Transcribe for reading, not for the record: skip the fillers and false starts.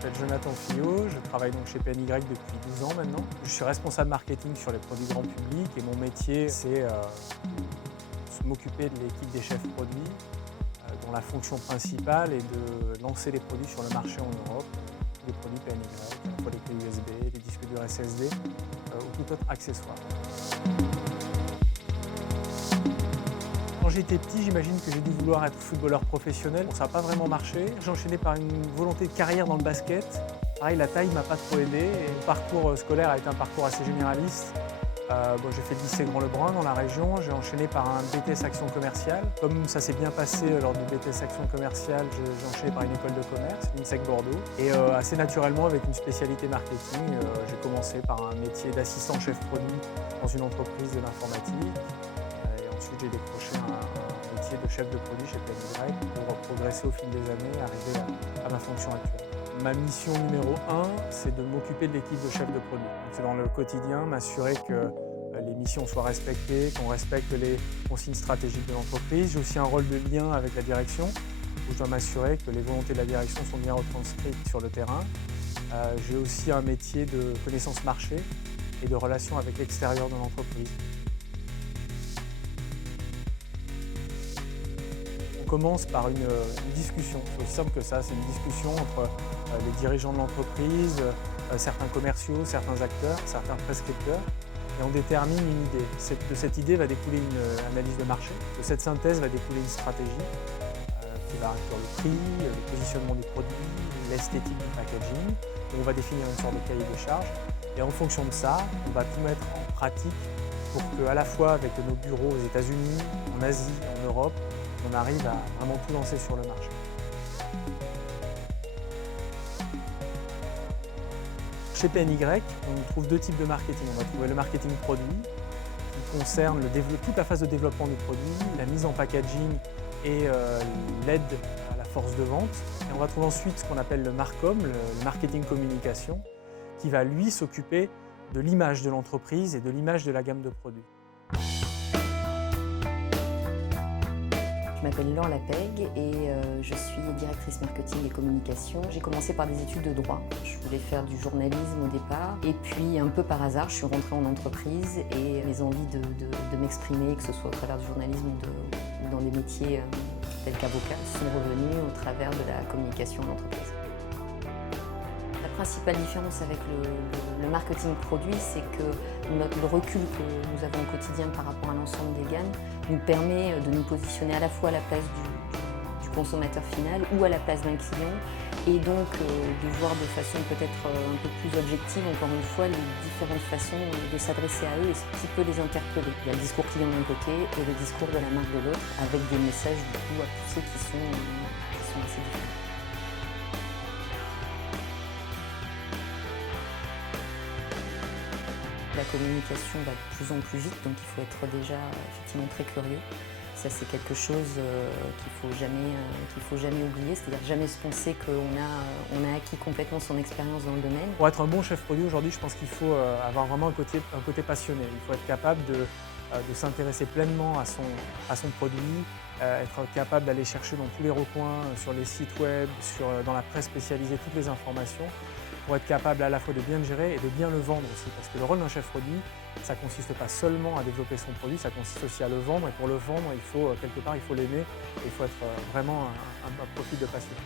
m'appelle Jonathan Fillot, je travaille donc chez PNY depuis 12 ans maintenant. Je suis responsable marketing sur les produits grand public et mon métier c'est m'occuper de l'équipe des chefs produits dont la fonction principale est de lancer les produits sur le marché en Europe, les produits PNY, à la fois les clés USB, les disques durs SSD ou tout autre accessoire. Quand j'étais petit, j'imagine que j'ai dû vouloir être footballeur professionnel. Bon, ça n'a pas vraiment marché. J'ai enchaîné par une volonté de carrière dans le basket. Pareil, la taille ne m'a pas trop aidé. Et le parcours scolaire a été un parcours assez généraliste. J'ai fait le lycée Grand-Lebrun dans la région. J'ai enchaîné par un BTS Action Commerciale. Comme ça s'est bien passé lors du BTS Action Commerciale, j'ai enchaîné par une école de commerce, l'INSEC Bordeaux. Et assez naturellement, avec une spécialité marketing, j'ai commencé par un métier d'assistant chef produit dans une entreprise de l'informatique. Ensuite, j'ai décroché un métier de chef de produit chez PNY pour progresser au fil des années et arriver à ma fonction actuelle. Ma mission numéro 1, c'est de m'occuper de l'équipe de chefs de produit. C'est dans le quotidien, m'assurer que les missions soient respectées, qu'on respecte les consignes stratégiques de l'entreprise. J'ai aussi un rôle de lien avec la direction, où je dois m'assurer que les volontés de la direction sont bien retranscrites sur le terrain. J'ai aussi un métier de connaissance marché et de relation avec l'extérieur de l'entreprise. On commence par une discussion. C'est aussi simple que ça, c'est une discussion entre les dirigeants de l'entreprise, certains commerciaux, certains acteurs, certains prescripteurs, et on détermine une idée. De cette idée va découler une analyse de marché, de cette synthèse va découler une stratégie qui va inclure le prix, le positionnement du produit, l'esthétique du packaging, et on va définir une sorte de cahier des charges, et en fonction de ça, on va tout mettre en pratique pour qu'à la fois avec nos bureaux aux États-Unis, en Asie, en Europe, on arrive à vraiment tout lancer sur le marché. Chez PNY, on trouve deux types de marketing. On va trouver le marketing produit, qui concerne toute la phase de développement du produit, la mise en packaging et l'aide à la force de vente. Et on va trouver ensuite ce qu'on appelle le marcom, le marketing communication, qui va lui s'occuper de l'image de l'entreprise et de l'image de la gamme de produits. Je m'appelle Laure Lapègue et je suis directrice marketing et communication. J'ai commencé par des études de droit. Je voulais faire du journalisme au départ et puis un peu par hasard, je suis rentrée en entreprise et mes envies de m'exprimer, que ce soit au travers du journalisme ou dans des métiers tels qu'avocat, sont revenues au travers de la communication en entreprise. La principale différence avec le marketing produit, c'est que le recul que nous avons au quotidien par rapport à l'ensemble des gammes nous permet de nous positionner à la fois à la place du consommateur final ou à la place d'un client et donc de voir de façon peut-être un peu plus objective, encore une fois, les différentes façons de s'adresser à eux et ce qui peut les interpeller. Il y a le discours client d'un côté et le discours de la marque de l'autre avec des messages du coup à pousser qui sont assez différents. La communication va de plus en plus vite, donc il faut être déjà effectivement très curieux. Ça, c'est quelque chose qu'il faut jamais oublier, c'est-à-dire jamais se penser qu'on a acquis complètement son expérience dans le domaine. Pour être un bon chef produit aujourd'hui, je pense qu'il faut avoir vraiment un côté passionné. Il faut être capable de s'intéresser pleinement à son produit, être capable d'aller chercher dans tous les recoins, sur les sites web, dans la presse spécialisée, toutes les informations, pour être capable à la fois de bien le gérer et de bien le vendre aussi. Parce que le rôle d'un chef produit, ça ne consiste pas seulement à développer son produit, ça consiste aussi à le vendre. Et pour le vendre, quelque part, il faut l'aimer et il faut être vraiment un profil de passion.